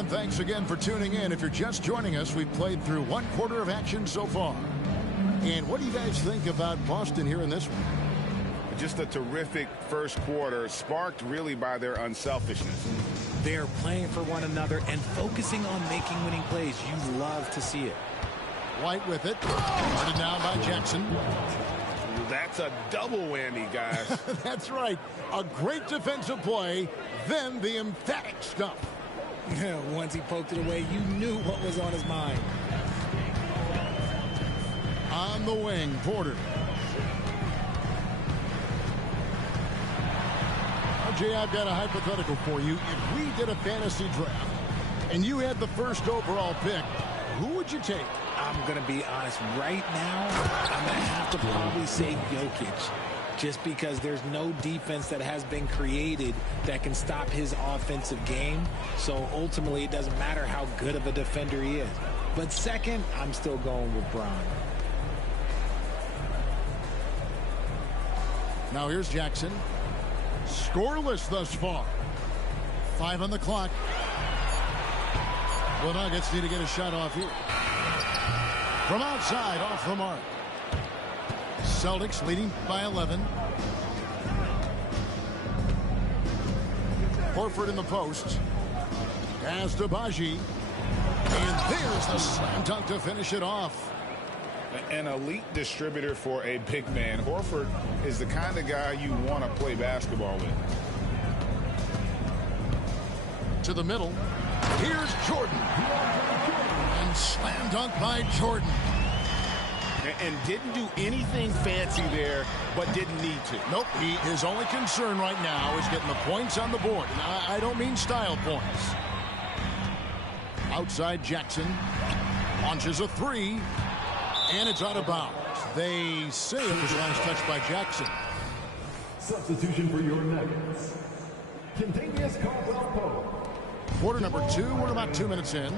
And thanks again for tuning in. If you're just joining us, we've played through one quarter of action so far. And what do you guys think about Boston here in this one? Just a terrific first quarter, sparked really by their unselfishness. They're playing for one another and focusing on making winning plays. You love to see it. White with it. Guarded now by Jackson. That's a double whammy, guys. That's right. A great defensive play, then the emphatic stuff. Once he poked it away, you knew what was on his mind. On the wing, Porter. RJ, I've got a hypothetical for you. If we did a fantasy draft and you had the first overall pick, who would you take? I'm going to be honest. Right now, I'm going to have to probably say Jokic. Just because there's no defense that has been created that can stop his offensive game. So ultimately, it doesn't matter how good of a defender he is. But second, I'm still going with Bron. Now here's Jackson. Scoreless thus far. 5 on the clock. The Nuggets need to get a shot off here. From outside, off the mark. Celtics leading by 11. Horford in the post. As to Baji. And there's the slam dunk to finish it off. An elite distributor for a big man. Horford is the kind of guy you want to play basketball with. To the middle. Here's Jordan. And slam dunk by Jordan. And didn't do anything fancy there, but didn't need to. Nope. His only concern right now is getting the points on the board. And I don't mean style points. Outside Jackson. Launches a three. And it's out of bounds. They say it was last touched by Jackson. Substitution for your Nuggets. Kentavious Caldwell-Pope. Quarter number 2. We're about 2 minutes in.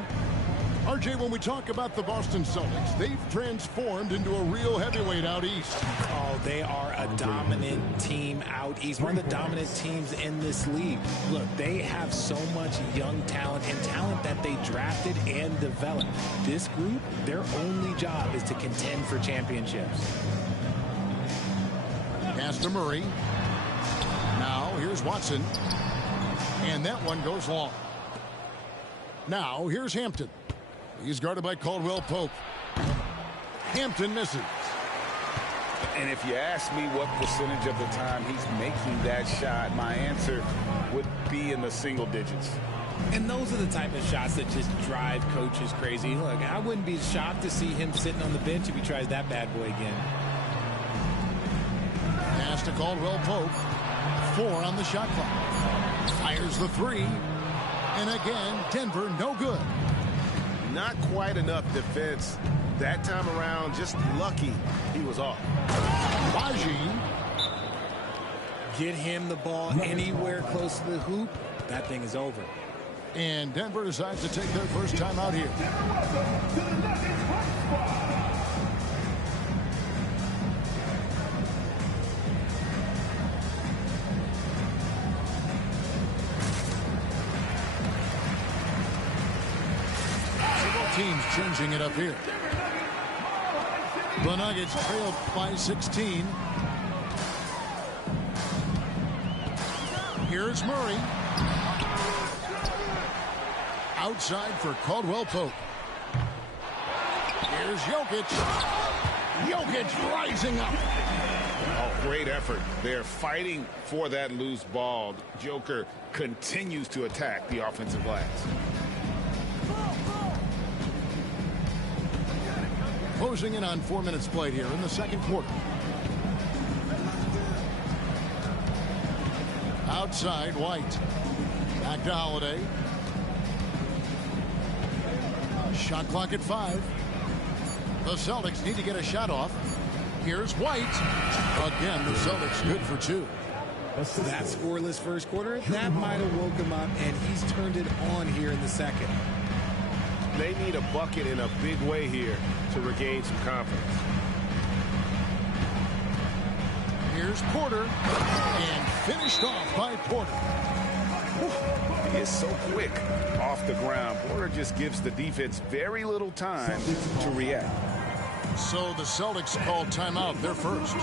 RJ, when we talk about the Boston Celtics, they've transformed into a real heavyweight out east. Oh, they are a dominant team out east. One of the dominant teams in this league. Look, they have so much young talent and talent that they drafted and developed. This group, their only job is to contend for championships. Pass to Murray. Now, here's Watson. And that one goes long. Now, here's Hampton. He's guarded by Caldwell-Pope. Hampton misses. And if you ask me what percentage of the time he's making that shot, my answer would be in the single digits. And those are the type of shots that just drive coaches crazy. Look, I wouldn't be shocked to see him sitting on the bench if he tries that bad boy again. Pass to Caldwell-Pope. 4 on the shot clock. Fires the three. And again, Denver no good. Not quite enough defense that time around. Just lucky he was off. Baji. Get him the ball anywhere close to the hoop. That thing is over. And Denver decides to take their first time out here. Teams changing it up here. The Nuggets trail by 16. Here's Murray. Outside for Caldwell-Pope. Here's Jokic. Jokic rising up. Oh, great effort. They're fighting for that loose ball. Joker continues to attack the offensive glass. Closing in on 4 minutes played here in the second quarter. Outside, White. Back to Holiday. Shot clock at 5. The Celtics need to get a shot off. Here's White. Again, the Celtics good for 2. That scoreless first quarter, that might have woke him up, and he's turned it on here in the second. They need a bucket in a big way here to regain some confidence. Here's Porter. And finished off by Porter. He is so quick off the ground. Porter just gives the defense very little time to react. So the Celtics call timeout. They're first.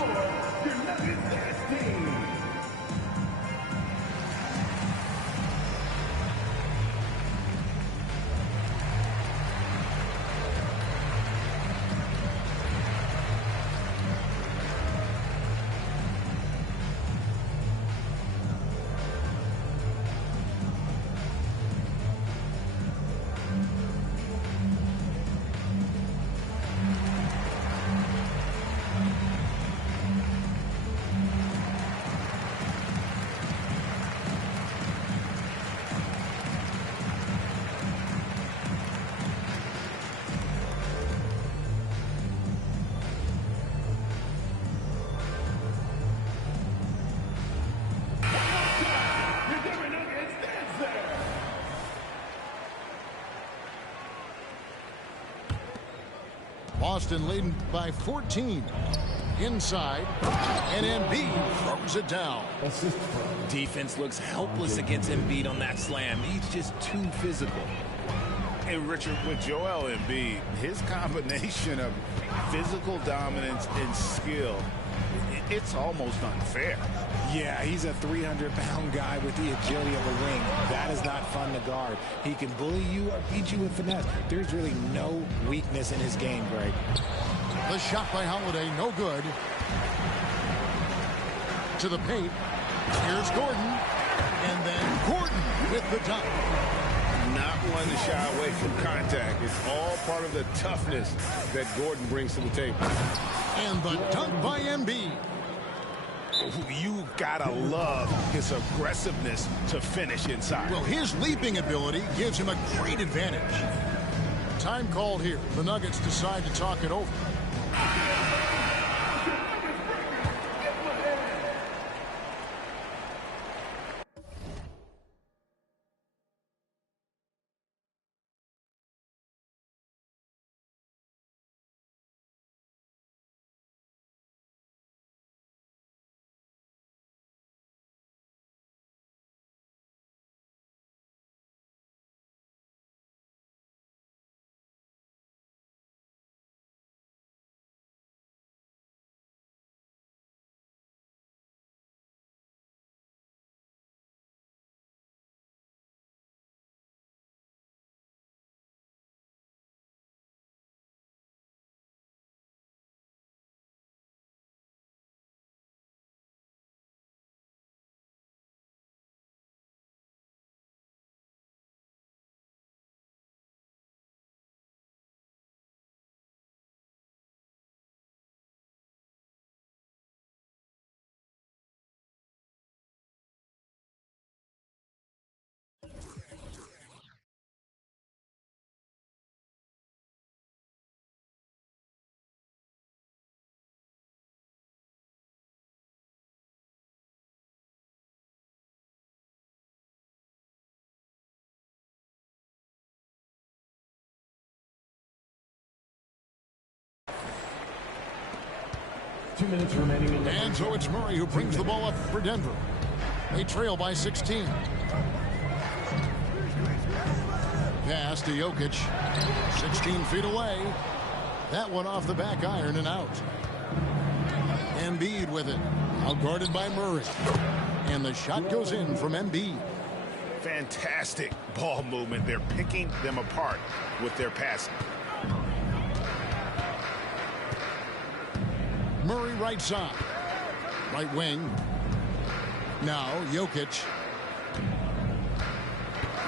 Boston leading by 14. Inside, and Embiid throws it down. Defense looks helpless against Embiid on that slam. He's just too physical. And Richard, with Joel Embiid, his combination of physical dominance and skill, it's almost unfair. Yeah, he's a 300-pound guy with the agility of a wing. That is not fun to guard. He can bully you or beat you with finesse. There's really no weakness in his game, Greg. The shot by Holiday, no good. To the paint. Here's Gordon. And then Gordon with the dunk. Not one to shy away from contact. It's all part of the toughness that Gordon brings to the table. And the dunk by Embiid. You gotta love his aggressiveness to finish inside. Well, his leaping ability gives him a great advantage. Time called here. The Nuggets decide to talk it over. And so it's Murray who brings the ball up for Denver. They trail by 16. Pass to Jokic. 16 feet away. That one off the back iron and out. Embiid with it. Outguarded by Murray. And the shot goes in from Embiid. Fantastic ball movement. They're picking them apart with their passing. Murray right side. Right wing. Now Jokic.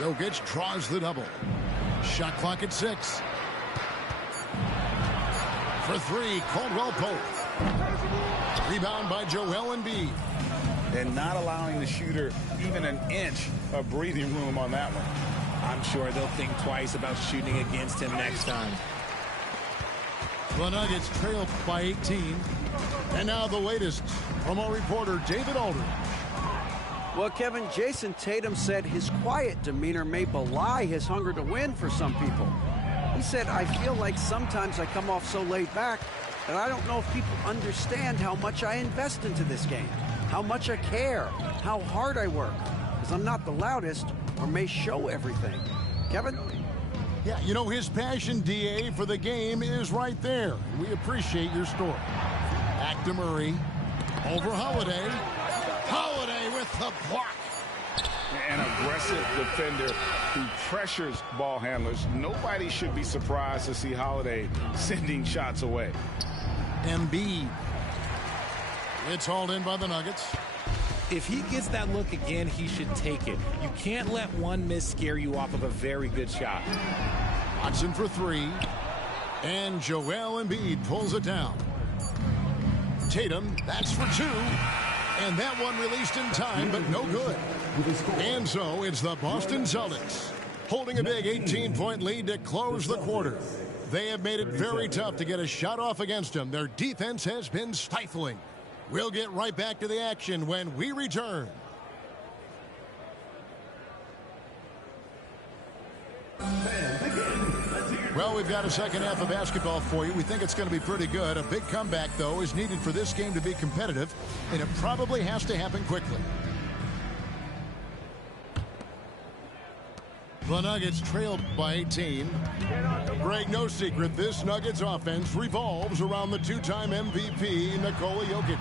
Jokic draws the double. Shot clock at 6. For 3, Caldwell Pope. Rebound by Joel Embiid. And not allowing the shooter even an inch of breathing room on that one. I'm sure they'll think twice about shooting against him next time. The Nuggets trail by 18. And now the latest from our reporter, David Aldridge. Well, Kevin, Jason Tatum said his quiet demeanor may belie his hunger to win for some people. He said, I feel like sometimes I come off so laid back that I don't know if people understand how much I invest into this game, how much I care, how hard I work. because I'm not the loudest or may show everything. Kevin? Yeah, you know, his passion, D.A., for the game is right there. We appreciate your story. Back to Murray. Over Holiday. Holiday with the block. An aggressive defender who pressures ball handlers. Nobody should be surprised to see Holiday sending shots away. Embiid. It's hauled in by the Nuggets. If he gets that look again, he should take it. You can't let one miss scare you off of a very good shot. Watson for three. And Joel Embiid pulls it down. Tatum, that's for two. And that one released in time, but no good. And so it's the Boston Celtics holding a big 18-point lead to close the quarter. They have made it very tough to get a shot off against them. Their defense has been stifling. We'll get right back to the action when we return. Well, we've got a second half of basketball for you. We think it's going to be pretty good. A big comeback, though, is needed for this game to be competitive, and it probably has to happen quickly. The Nuggets trailed by 18. Greg, no secret, this Nuggets offense revolves around the two-time MVP, Nikola Jokic.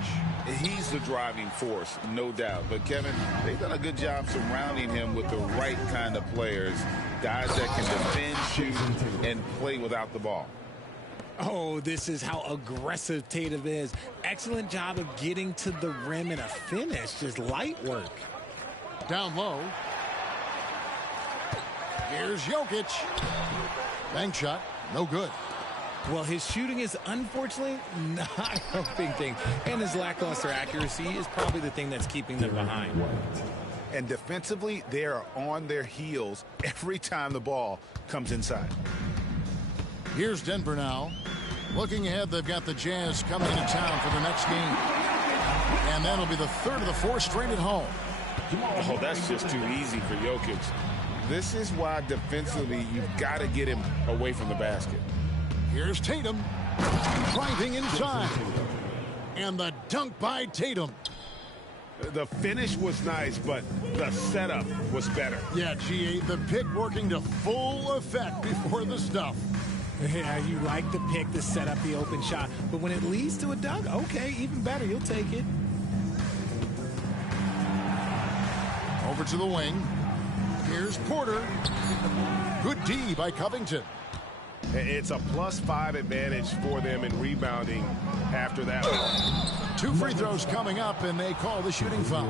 He's the driving force, no doubt. But, Kevin, they've done a good job surrounding him with the right kind of players, guys that can defend, shoot, and play without the ball. Oh, this is how aggressive Tatum is. Excellent job of getting to the rim and a finish. Just light work. Down low. Here's Jokic. Bank shot, no good. Well, his shooting is unfortunately not helping things. And his lackluster accuracy is probably the thing that's keeping them behind. And defensively, they are on their heels every time the ball comes inside. Here's Denver now. Looking ahead, they've got the Jazz coming into town for the next game. And that'll be the third of the four straight at home. Oh, that's just too easy for Jokic. This is why defensively you've got to get him away from the basket. Here's Tatum driving inside. And the dunk by Tatum. The finish was nice, but the setup was better. Yeah, GA, the pick working to full effect before the stuff. Yeah, you like the pick to set up the open shot, but when it leads to a dunk, okay, even better, you'll take it. Over to the wing. Here's Porter. Good D by Covington. It's a +5 advantage for them in rebounding after that one. 2 free throws coming up, and they call the shooting foul.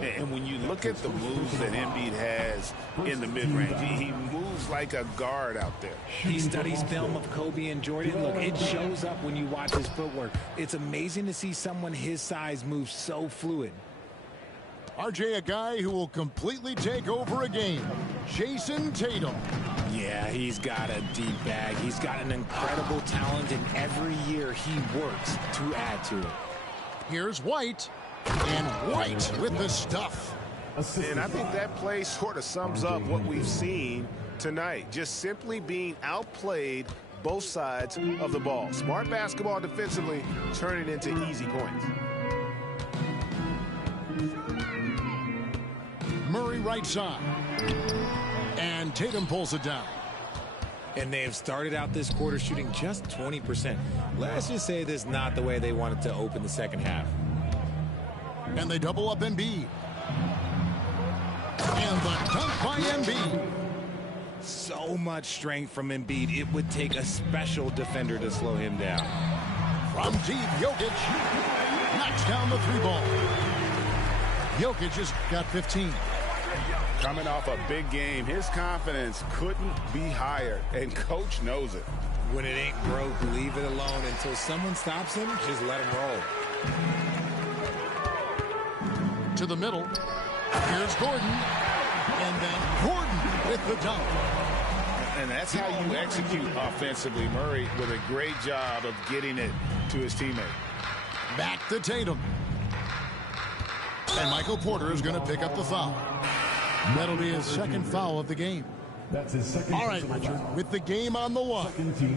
And when you look at the moves that Embiid has in the mid-range, he moves like a guard out there. He studies film of Kobe and Jordan. Look, it shows up when you watch his footwork. It's amazing to see someone his size move so fluid. RJ, a guy who will completely take over a game. Jason Tatum. Yeah, he's got a deep bag. He's got an incredible talent, and every year he works to add to it. Here's White. And White with the stuff. And I think that play sort of sums up what we've seen tonight. Just simply being outplayed both sides of the ball. Smart basketball defensively, turning into easy points. Murray right side. And Tatum pulls it down. And they have started out this quarter shooting just 20%. Let's just say this is not the way they wanted to open the second half. And they double up Embiid. And the dunk by Embiid. So much strength from Embiid. It would take a special defender to slow him down. From deep, Jokic knocks down the 3-ball. Jokic has got 15. Coming off a big game, his confidence couldn't be higher, and coach knows it. When it ain't broke, leave it alone. Until someone stops him, just let him roll. To the middle. Here's Gordon. And then Gordon with the dunk. And that's how you execute offensively. Murray with a great job of getting it to his teammate. Back to Tatum. And Michael Porter is going to pick up the foul. That'll be his second foul of the game. That's his second. All right, Richard, with the game on the line,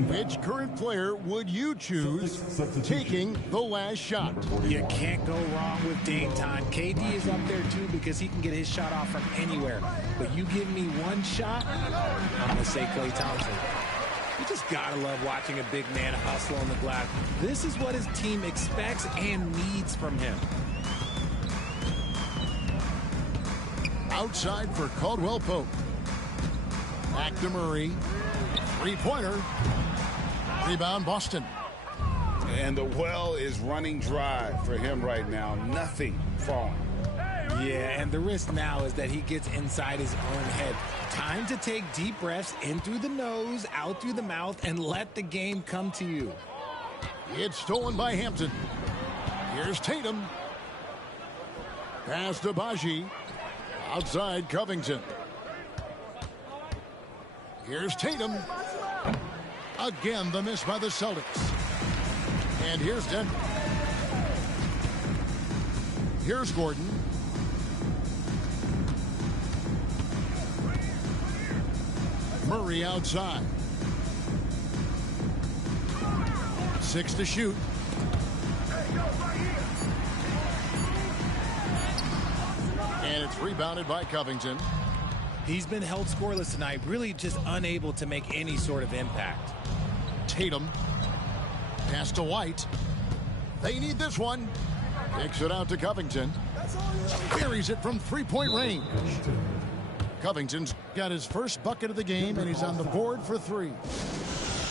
which current player would you choose taking the last shot? You can't go wrong with Dame time. KD is up there too because he can get his shot off from anywhere. But you give me one shot, I'm going to say Klay Thompson. You just got to love watching a big man hustle on the glass. This is what his team expects and needs from him. Outside for Caldwell Pope. Back to Murray. Three-pointer. Rebound, Boston. And the well is running dry for him right now. Nothing falling. Yeah, and the risk now is that he gets inside his own head. Time to take deep breaths in through the nose, out through the mouth, and let the game come to you. It's stolen by Hampton. Here's Tatum. Pass to Baji. Outside Covington. Here's Tatum. Again, the miss by the Celtics. And here's Denver. Here's Gordon. Murray outside. 6 to shoot. And it's rebounded by Covington. He's been held scoreless tonight, really just unable to make any sort of impact. Tatum. Pass to White. They need this one. Kicks it out to Covington. Buries it from three-point range. Covington's got his first bucket of the game, and he's on the board for 3.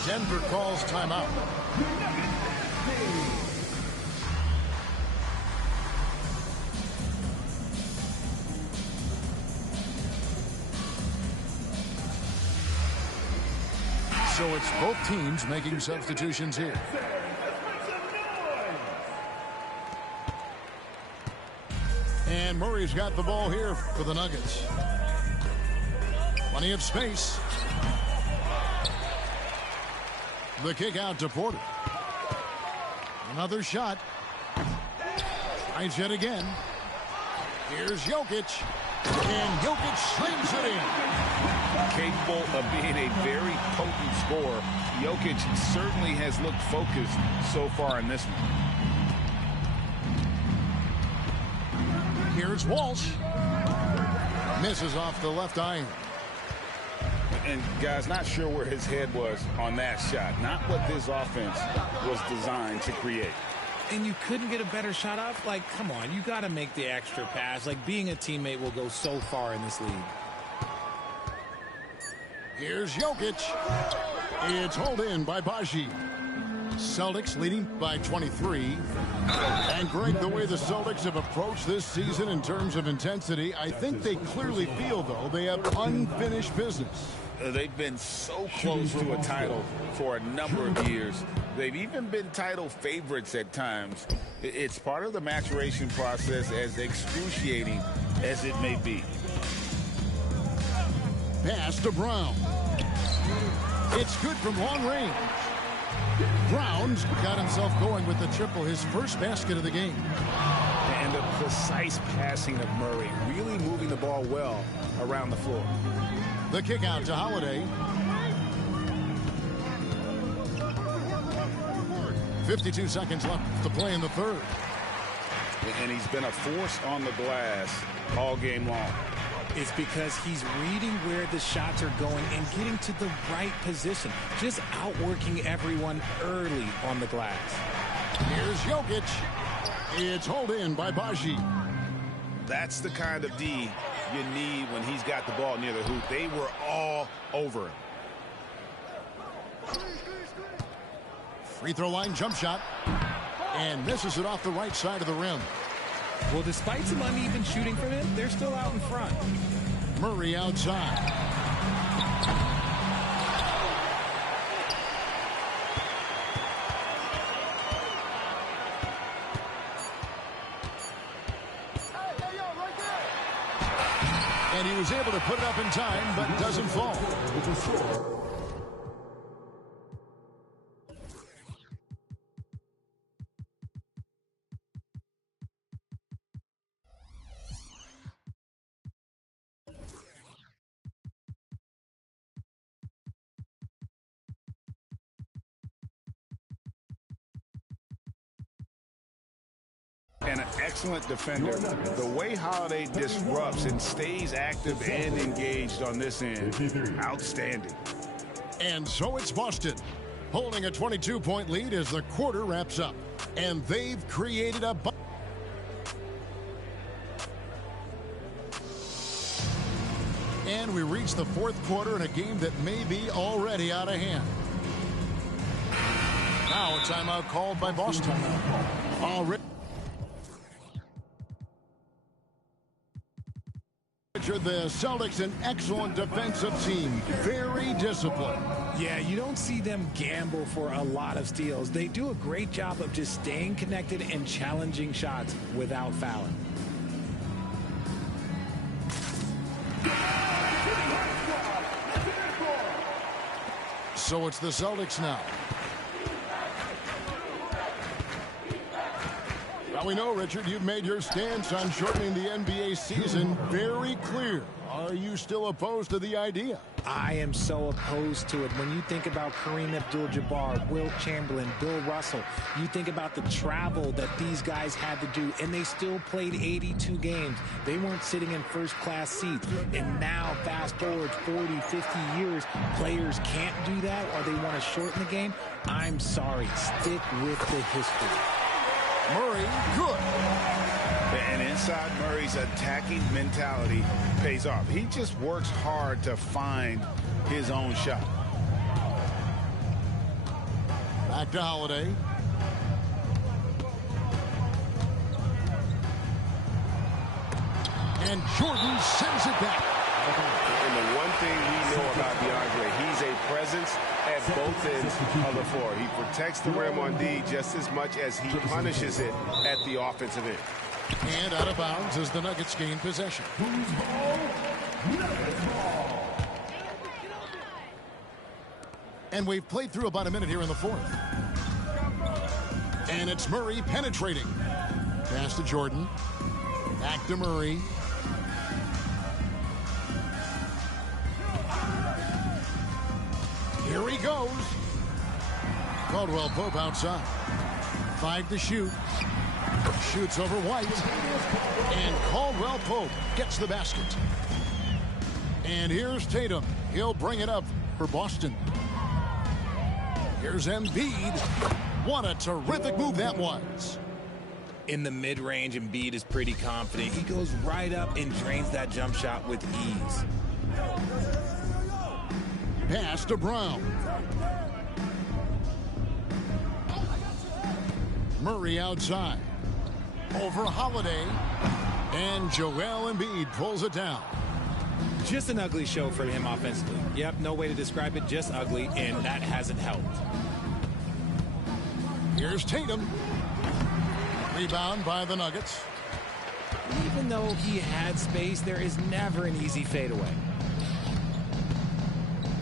Denver calls timeout. So it's both teams making substitutions here. And Murray's got the ball here for the Nuggets. Plenty of space. The kick out to Porter. Another shot. Tries it again. Here's Jokic. And Jokic slings it in. Capable of being a very potent scorer, Jokic certainly has looked focused so far in this one. Here's Walsh. Misses off the left iron. And guys, not sure where his head was on that shot. Not what this offense was designed to create. And you couldn't get a better shot off? Like, come on, you got to make the extra pass. Like, being a teammate will go so far in this league. Here's Jokic. It's hauled in by Baji. Celtics leading by 23. And Greg, the way the Celtics have approached this season in terms of intensity, I think they clearly feel, though, they have unfinished business. They've been so close to a title for a number of years. They've even been title favorites at times. It's part of the maturation process, as excruciating as it may be. Pass to Brown. It's good from long range. Brown's got himself going with the triple, his first basket of the game. And the precise passing of Murray, really moving the ball well around the floor. The kick out to Holiday. 52 seconds left to play in the third. And he's been a force on the glass all game long. It's because he's reading where the shots are going and getting to the right position. Just outworking everyone early on the glass. Here's Jokic. It's hauled in by Baji. That's the kind of D you need when he's got the ball near the hoop. They were all over him. Free throw line jump shot. And misses it off the right side of the rim. Well, despite some uneven shooting from him, they're still out in front. Murray outside. And he was able to put it up in time, but doesn't fall. and an excellent defender. The way Holiday disrupts and stays active and engaged on this end, outstanding. And so it's Boston, holding a 22-point lead as the quarter wraps up. And they've created a... And we reach the fourth quarter in a game that may be already out of hand. Now a timeout called by Boston. Already. The Celtics, an excellent defensive team, very disciplined. Yeah, you don't see them gamble for a lot of steals. They do a great job of just staying connected and challenging shots without fouling. So it's the Celtics now. Now we know, Richard, you've made your stance on shortening the NBA season very clear. Are you still opposed to the idea? I am so opposed to it. When you think about Kareem Abdul-Jabbar, Wilt Chamberlain, Bill Russell, you think about the travel that these guys had to do, and they still played 82 games. They weren't sitting in first-class seats. And now, fast forward 40, 50 years, players can't do that or they want to shorten the game. I'm sorry. Stick with the history. Murray, good. And inside Murray's attacking mentality pays off. He just works hard to find his own shot. Back to Holiday. And Jordan sends it back. And the one thing we know about DeAndre, he's a presence at both ends of the floor. He protects the rim on D just as much as he punishes it at the offensive end. And out of bounds as the Nuggets gain possession. And we've played through about a minute here in the fourth. And it's Murray penetrating. Pass to Jordan. Back to Murray. Here he goes. Caldwell Pope outside. 5 to shoot. Shoots over White. And Caldwell Pope gets the basket. And here's Tatum. He'll bring it up for Boston. Here's Embiid. What a terrific move that was. In the mid-range, Embiid is pretty confident. He goes right up and drains that jump shot with ease. Pass to Brown. Murray outside. Over Holiday. And Joel Embiid pulls it down. Just an ugly show for him offensively. Yep, no way to describe it, just ugly, and that hasn't helped. Here's Tatum. Rebound by the Nuggets. Even though he had space, there is never an easy fadeaway.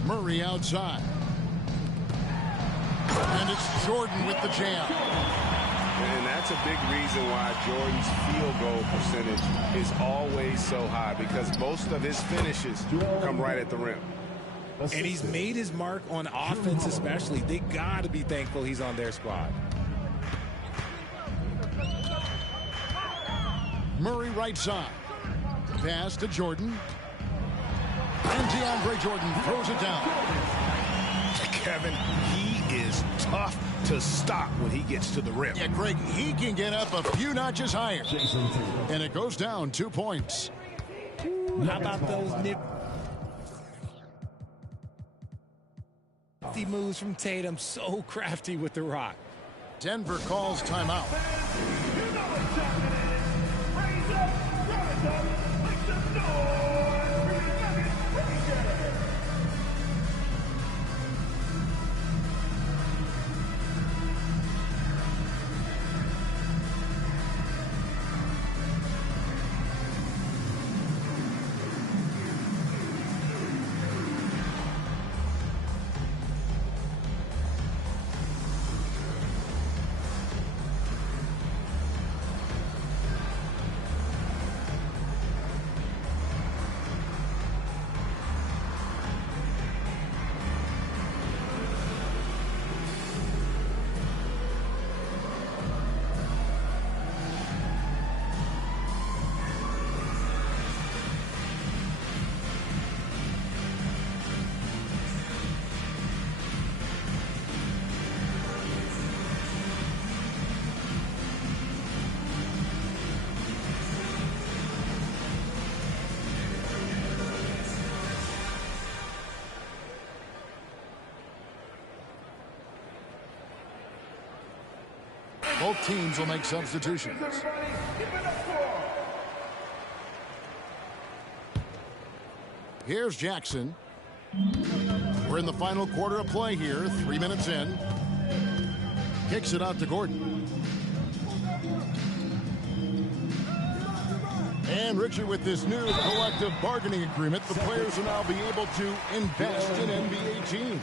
Murray outside. And it's Jordan with the jam. And that's a big reason why Jordan's field goal percentage is always so high, because most of his finishes come right at the rim. And he's made his mark on offense especially. They got to be thankful he's on their squad. Murray right side. Pass to Jordan. And DeAndre Jordan throws it down. Kevin, he is tough to stop when he gets to the rim. Yeah, Greg, he can get up a few notches higher. And it goes down 2 points. How about those nifty moves from Tatum? So crafty with the rock. Denver calls timeout. Both teams will make substitutions. Here's Jackson. We're in the final quarter of play here, 3 minutes in. Kicks it out to Gordon. And Richard, with this new collective bargaining agreement, the players will now be able to invest in NBA teams.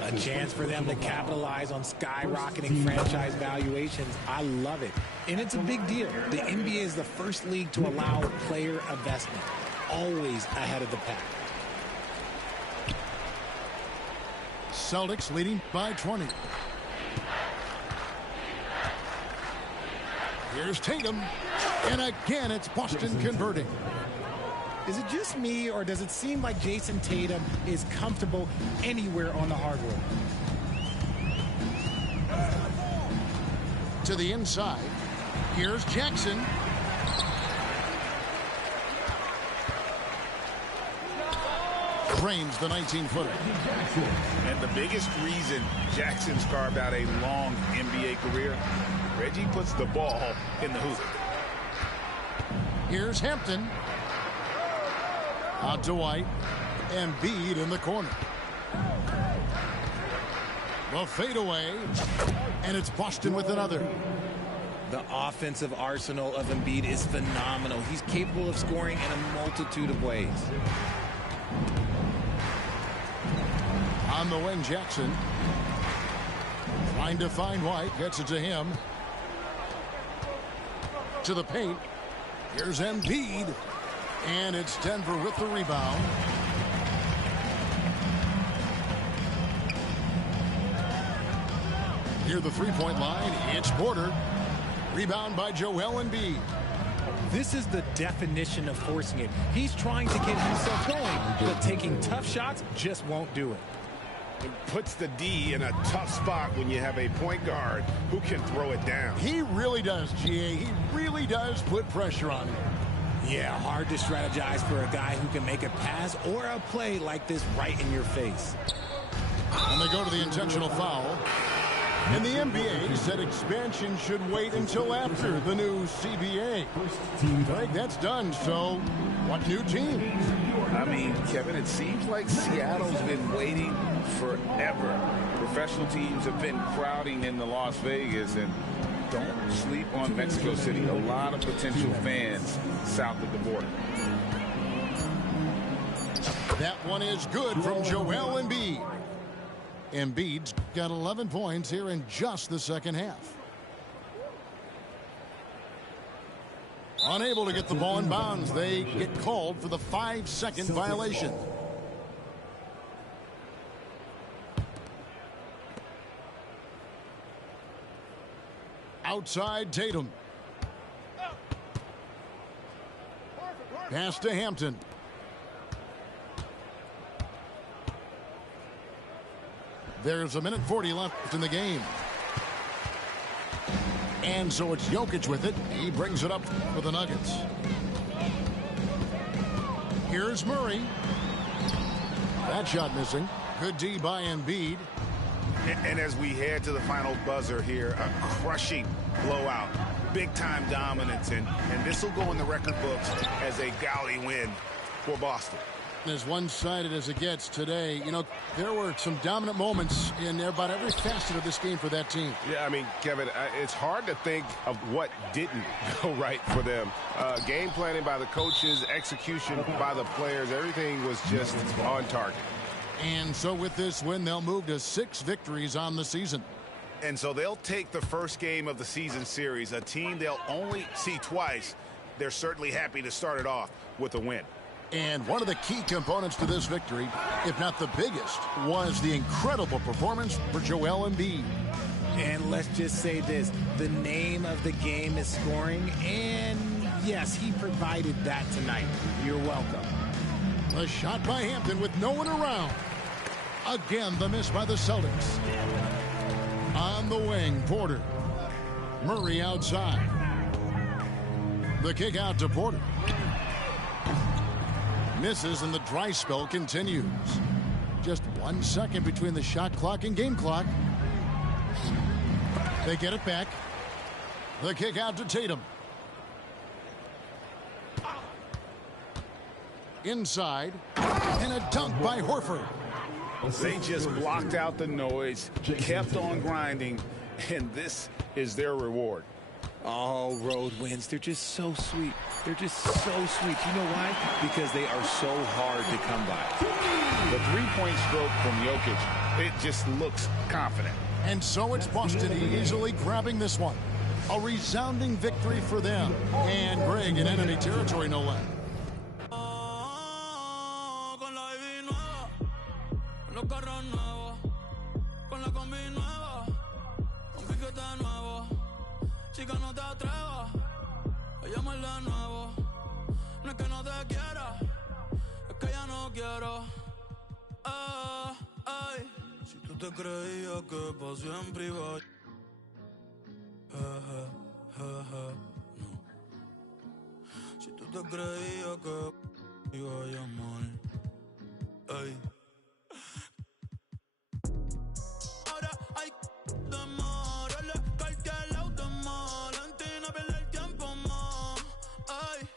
A chance for them to capitalize on skyrocketing franchise valuations. I love it. And it's a big deal. The NBA is the first league to allow player investment. Always ahead of the pack. Celtics leading by 20. Here's Tatum. And again, it's Boston converting. Is it just me, or does it seem like Jason Tatum is comfortable anywhere on the hardwood? To the inside. Here's Jackson. Drains the 19-footer. And the biggest reason Jackson's carved out a long NBA career, Reggie puts the ball in the hoop. Here's Hampton. Out to White. Embiid in the corner. The fadeaway. And it's Boston with another. The offensive arsenal of Embiid is phenomenal. He's capable of scoring in a multitude of ways. On the wing, Jackson. Trying to find White. Gets it to him. To the paint. Here's Embiid. And it's Denver with the rebound. Near the three-point line, it's Porter. Rebound by Joel Embiid. This is the definition of forcing it. He's trying to get himself going, but taking tough shots just won't do it. It puts the D in a tough spot when you have a point guard who can throw it down. He really does, GA. He really does put pressure on him. Yeah, hard to strategize for a guy who can make a pass or a play like this right in your face. And they go to the intentional foul. And the NBA said expansion should wait until after the new CBA. Greg, that's done, so what new team? I mean, Kevin, it seems like Seattle's been waiting forever. Professional teams have been crowding into Las Vegas, and don't sleep on Mexico City. A lot of potential fans south of the border. That one is good from Joel Embiid. Embiid's got 11 points here in just the second half. Unable to get the ball in bounds. They get called for the 5-second violation. Outside Tatum. Pass to Hampton. There's 1:40 left in the game. And so it's Jokic with it. He brings it up for the Nuggets. Here's Murray. That shot missing. Good D by Embiid. And as we head to the final buzzer here, a crushing blowout. Big-time dominance. And this will go in the record books as a gaudy win for Boston. As one-sided as it gets today, you know, there were some dominant moments in about every facet of this game for that team. Yeah, I mean, Kevin, it's hard to think of what didn't go right for them. Game planning by the coaches, execution by the players, everything was just on target. And so with this win, they'll move to 6 victories on the season. And so they'll take the first game of the season series, a team they'll only see twice. They're certainly happy to start it off with a win. And one of the key components to this victory, if not the biggest, was the incredible performance for Joel Embiid. And let's just say this, the name of the game is scoring, and yes, he provided that tonight. You're welcome. A shot by Hampton with no one around. Again, the miss by the Celtics. On the wing, Porter. Murray outside. The kick out to Porter. Misses, and the dry spell continues. Just 1 second between the shot clock and game clock. They get it back. The kick out to Tatum. Inside, and a dunk by Horford. They just blocked out the noise, kept on grinding, and this is their reward. All road wins. They're just so sweet. They're just so sweet. You know why? Because they are so hard to come by. The three-point stroke from Jokic, it just looks confident. And so it's Boston easily grabbing this one. A resounding victory for them. And Greg in enemy territory, no less. Chica, no te atrevas a llamarle de nuevo. No es que no te quiera, es que ya no quiero. Ay. Si tú te creías que pa' siempre iba, no. Si tú te creías que iba a llamar, ay. Ahora hay temor, el descarte al auto mal. Valentina pierde el tiempo más. Ay,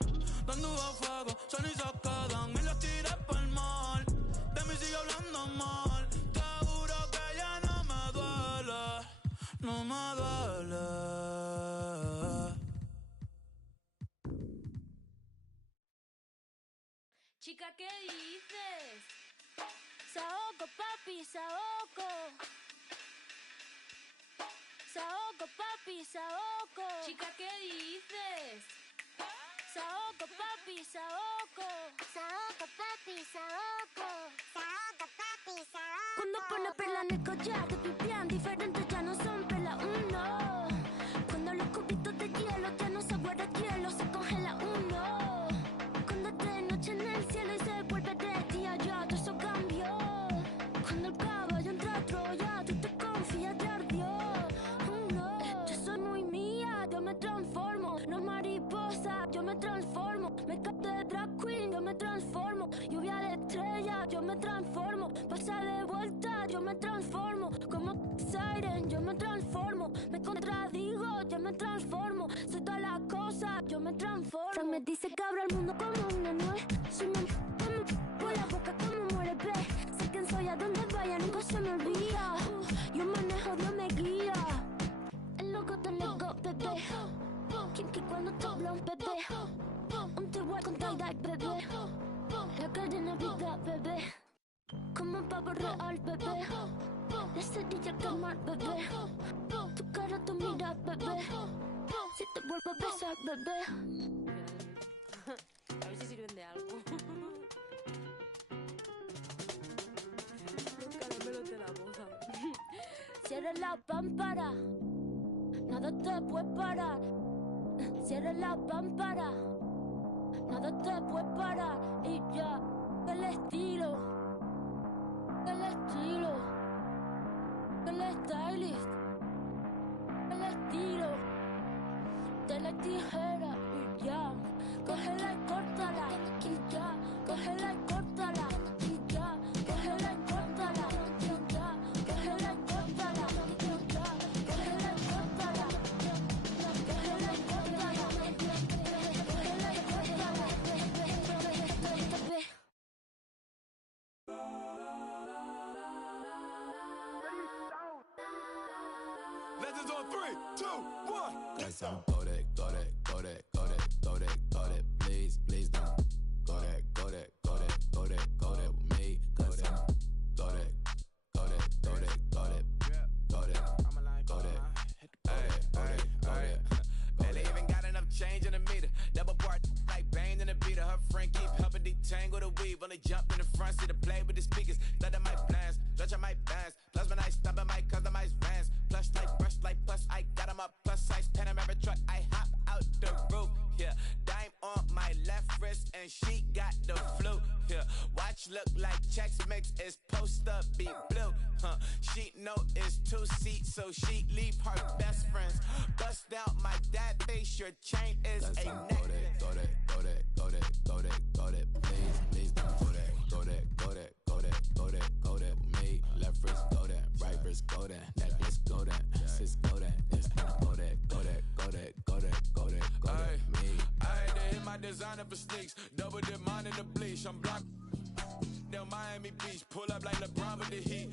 dando a fuego, son y se quedan y las tiré pa'l mal. De mí sigue hablando mal. Te juro que ya no me duele, no me duele. Chica, ¿qué dices? Saoco, papi, saoco. Saoco, papi, saoco. Chica, ¿qué dices? Saoco, papi, saoco. Saoco, papi, saoco. Saoco, papi, saoco. Cuando pone perla en el collar, te pipián diferentes, ya no son perla uno. Cuando los cubitos de hielo ya no se guarda hielo, se congela uno. Cuando es de noche en el cielo y se vuelve de día, ya todo eso cambió. Cuando el caballo entra a Troya, tú te confías, te ardió. Yo soy muy mía, yo me transformo. No mariposa, yo me transformo. Me capté de drag queen, yo me transformo. Lluvia de estrella, yo me transformo. Pasa de vuelta, yo me transformo. Como Siren, yo me transformo. Me contradigo, yo me transformo. Soy todas las cosas, yo me transformo. Frank me dice que abra el mundo como una nuez. Soy como por la boca como muere, ve. Sé quién soy, a donde vaya, nunca se me olvida. Yo manejo, Dios me guía. El loco te loco, bebé. Kinky cuando te habla un bebé. Un t-wall con tie-dye, bebé. La cadena vida, bebé. Como un pavo real, bebé. La cerilla al mar, bebé. Tu cara, tu mira, bebé. Si te vuelvo a besar, bebé. A ver si sirven de algo. Los caramelos de la boca. Cierra la pámpara, nada te puede parar. Cierra la pámpara, nada te puede parar. Y ya, el estilo, el estilo, el stylist, el estilo de la tijera. Y ya, cógela y córtala. Y ya, cógela y córtala. Y ya, cógela y córtala. Y ya, cógela y córtala. Y ya, cógela y córtala. Cógela y córtala. Cógela y córtala. Legends on 3, 2, 1. Let's go. Go that, go that, go that, go that, go that, go that. Please, please don't. Go that, go that, go that, go that, go that with me. Go that, go that, go that, go that, go that, go that, go that. Man, they even got enough change in the meter. Double part like Bane in the beater. Her friend keep helping detangle the weave. When they jump in the front seat to play with the speakers. Study my plans, stretch on my bands. Plus when I stop at my customized vans. Plush like brush like plus I got 'em up plus size Panamera truck. I hop out the roof. Yeah, dime on my left wrist and she got the flu. Yeah, watch look like Chex Mix is supposed to be blue. She know it's 2 seats, so she leave her best friends. Bust out my dad face, your chain is Let's a go necklace. that, go that, go that, go that, go that, go that. Please, please don't. Go that, go that, go that, go that, go that, go that with me. Left wrist go that, right wrist go that, necklace go that, sis go that, this go that, go that, go that. me. I had to hit my designer for sneaks, double dip mine in the bleach. I'm blocked down Miami Beach, pull up like LeBron with the heat.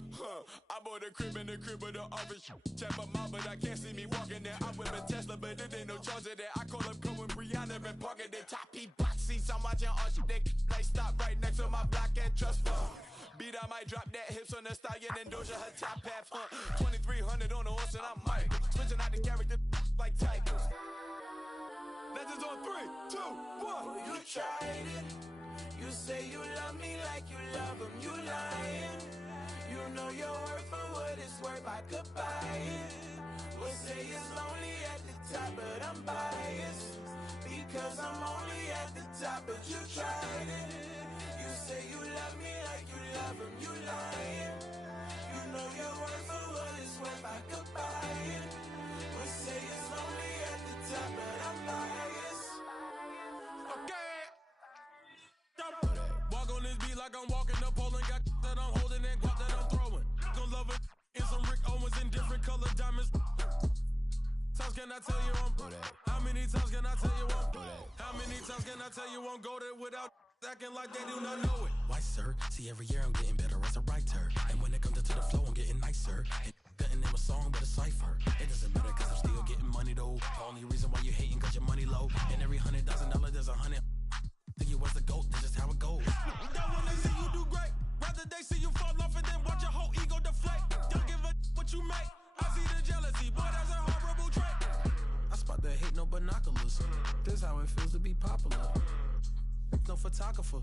I bought a crib in the crib with the office. Check my mouth, but I can't see me walking there. I whip a Tesla, but it ain't no charger there. I call up Cohen, Brianna, and parking the top P box seats. I'm watching all shit. They stop right next to my block at Trust Fund. Beat, I might drop that hips on the stallion and Doja her top half. 2300 on the horse and I'm Mike. Switching out the character like Tigers. Legends on 3, 2, 1. You tried it. You say you love me like you love him, you lying. You know your worth for what it's worth, I could buy it. We'll say it's lonely at the top, but I'm biased. Because I'm only at the top, but you tried it. You say you love me like you love him, you lying. You know your worth for what it's worth, I could buy it. We'll say it's lonely at the top, but I'm biased. Okay. Walk on this beat like I'm walking the pole and got that I'm holding and guap that I'm throwing. Gonna love it in some Rick Owens in different color diamonds. Times can I tell you I'm How many times can I tell you I'm How many times can I tell you I'm go there without acting like they do not know it? Why, sir? See, every year I'm getting better as a writer. And when it comes into the flow, I'm getting nicer. Ain't gutting in a song, but a cipher. It doesn't matter, cause I'm still getting money, though. The only reason why you hating, cause your money low. And every $100,000, there's $100. Think you was the GOAT, that's just how it goes. That when they see you do great, rather they see you fall off and then watch your whole ego deflate. Don't give a what you make. I see the jealousy, boy, that's a horrible trait. I spot the hate, no binoculars. This how it feels to be popular. No photographer.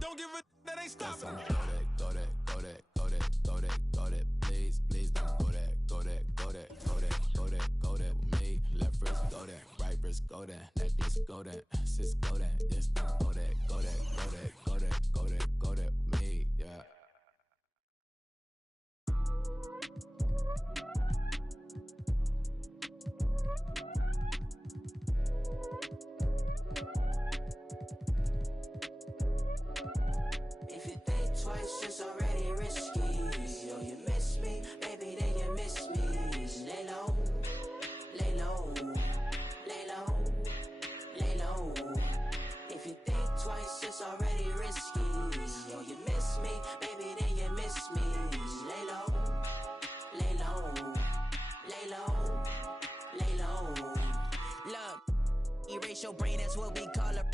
Don't give a that ain't stopping. Go that, please don't go that with me. Left wrist, go that, right wrist, go that, necklace, go that, sis, go that, this, don't go that with me, yeah. If you think twice, it's already risky. Yo, you miss me, baby, then you miss me. Lay low, lay low, lay low, lay low. If you think twice, it's already risky. Yo, you miss me, baby, then you miss me. Lay low, lay low, lay low, lay low. Look, erase your brain, that's what we call it.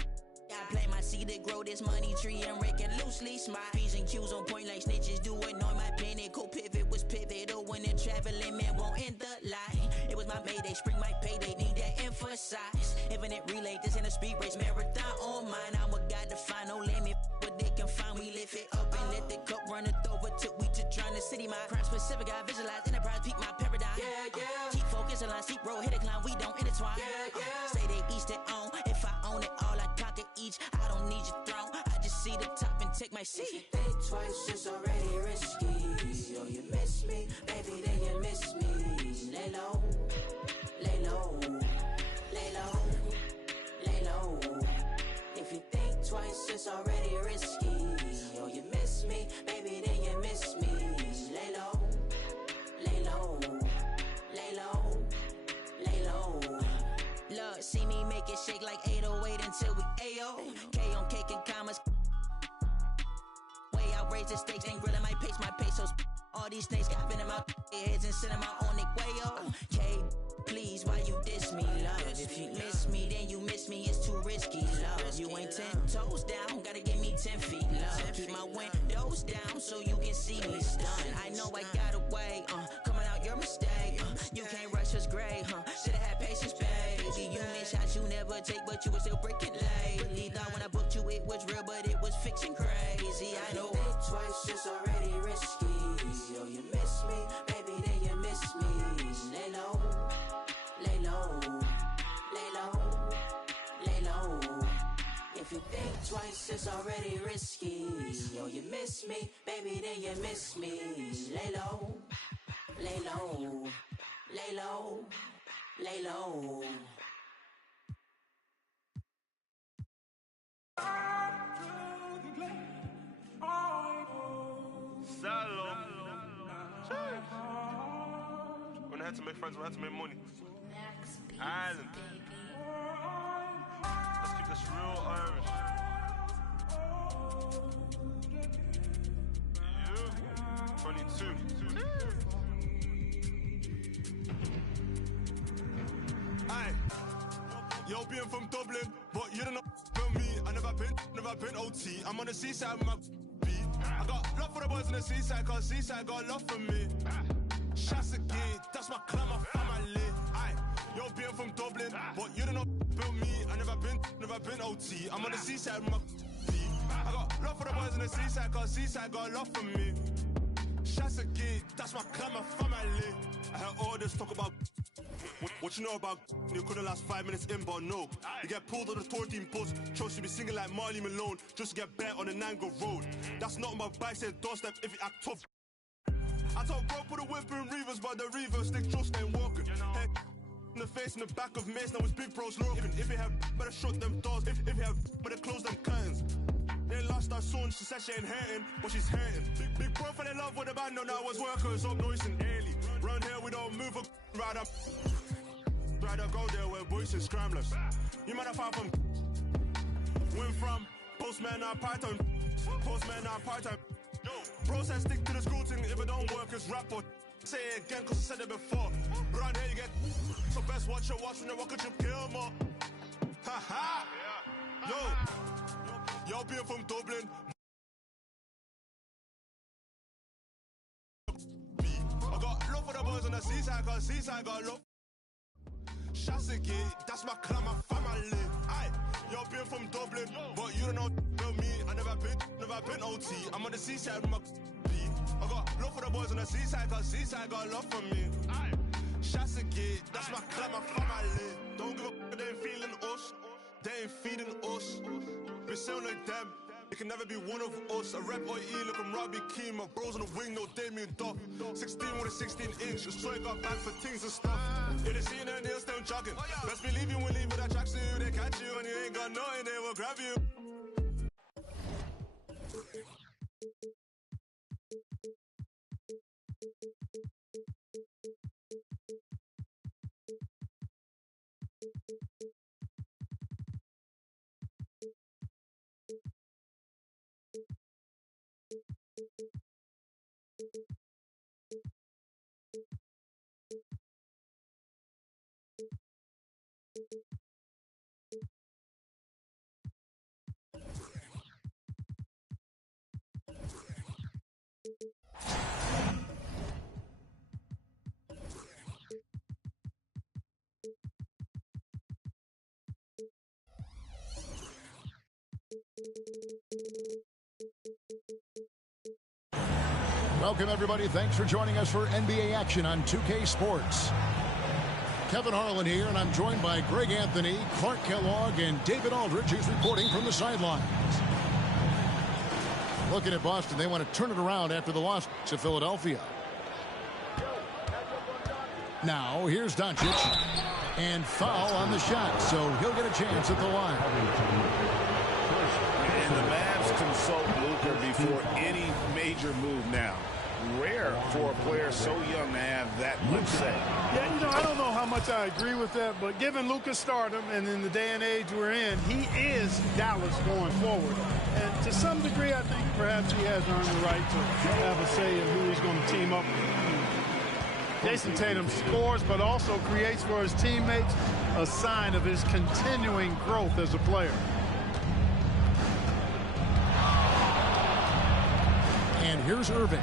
I play my seed to grow this money tree and reckon loosely smile. P's and Q's on point like snitches do annoy my pinnacle pivot was pivotal when they're traveling, man, won't end the line. It was my mayday, spring my payday, need that emphasize. Infinite relay, this ain't a speed race, marathon on mine. I'm a guy to find, no limit, what they can find. We lift it up and let the cup run it over. Took we to trying to city, my crime specific, I visualize enterprise, peak my paradigm. Yeah, yeah. Keep focusing on steep road, hit a climb, we don't intertwine. Yeah, yeah. Say they each their own, if I own it all, I conquer each. I don't need your throne, I just see the top and take my seat. If you think twice, it's already risky. Yo, you miss me, baby, then you miss me. Lay low, lay low, lay low, lay low. If you think twice, it's already risky. Yo, you miss me, baby, then you miss me. Lay low, lay low, lay low, lay low. Look, see me make it shake like 808 until we AO. K on cake and commas. Way I raise the stakes, ain't grilling my pesos. All these snakes got venom out their heads and send them out on their way, yo. K, please, why you diss me, love? If you miss me, then you miss me, it's too risky, love. You ain't 10 toes down, gotta give me 10 feet, love. Keep my windows down so you can see me stunned. I know I got away, coming out your mistake. You can't rush us great, should've had patience, baby. You miss shots you never take, but you were still breaking lately. Thought when I booked you it was real, but it was fiction crazy. I know. Think twice, it's already risky. Yo, you miss me, baby, then you miss me. Lay low, lay low, lay low, lay low. If you think twice, it's already risky. Yo, you miss me, baby, then you miss me. Lay low, lay low, lay low, lay low. When I had to make friends, when I had to make money. Island. Let's keep this real Irish. Yeah. 22. Aye. Yo, being from Dublin, but you don't know me. I never been OT. I'm on the seaside with my beat. I got love for the boys on the seaside, cause seaside got love for me. Shots again, that's my clan, my family. Aye. Yo, being from Dublin, but you don't know me. I never been OT. I'm on the seaside with my beat. I got love for the boys on the seaside, cause seaside got love for me. Shots again, that's my clan, my family. I heard all this talk about what you know about you couldn't last 5 minutes in, but no. You get pulled on the tour team bus, chose to be singing like Marley Malone, just to get bet on the Nango Road. That's not on my bike, said doorstep if you act tough. I told bro put a whip in Reavers, but the Reavers stick just ain't walking. Head in the face, in the back of Mace, now it's big bros lurking. If you have better shut them doors, if you have better close them curtains. They lost her son, she said she ain't hurting, but she's hurting. Big bro fell in love with the band, no, now it's workers up noise and early. Round here we don't move up, right up. Rather go there where boys and scramblers. You might have found from went from postman or part-time. Postman or part-time. Bro said stick to the school thing, if it don't work it's rap or say it again cause I said it before. Around here you get so best watch your watch when the rocket ship kill more. Ha ha! Yo being from Dublin. I got love for the boys on the seaside, cause seaside got love. Shots again, that's my clan, my family. Aye, yo, being from Dublin, but you don't know me. I never been OT. I'm on the seaside with my beat. I got love for the boys on the seaside, cause seaside got love for me. Aye, shots again, that's my clan, my family. Don't give a they ain't feeling us, they ain't feeding us. We sound like them. It can never be one of us. I rap OE, look, I'm Robbie Keane. My bros on the wing, no Damien Duff. 16 with a 16-inch. The strike got back for things and stuff. It is seen and they're still jogging. Best believe you will leave with that tracksuit. They catch you and you ain't got nothing, they will grab you. Welcome, everybody. Thanks for joining us for NBA action on 2K Sports. Kevin Harlan here, and I'm joined by Greg Anthony, Clark Kellogg, and David Aldridge, who's reporting from the sidelines. Looking at Boston, they want to turn it around after the loss to Philadelphia. Now, here's Doncic, and foul on the shot, so he'll get a chance at the line. And the Mavs consult Luka before any major move now. Rare for a player so young to have that much say. Yeah, you know, I don't know how much I agree with that, but given Luka's stardom and in the day and age we're in, he is Dallas going forward. And to some degree, I think perhaps he has earned the right to have a say in who he's going to team up with. Jason Tatum scores, but also creates for his teammates, a sign of his continuing growth as a player. And here's Irving.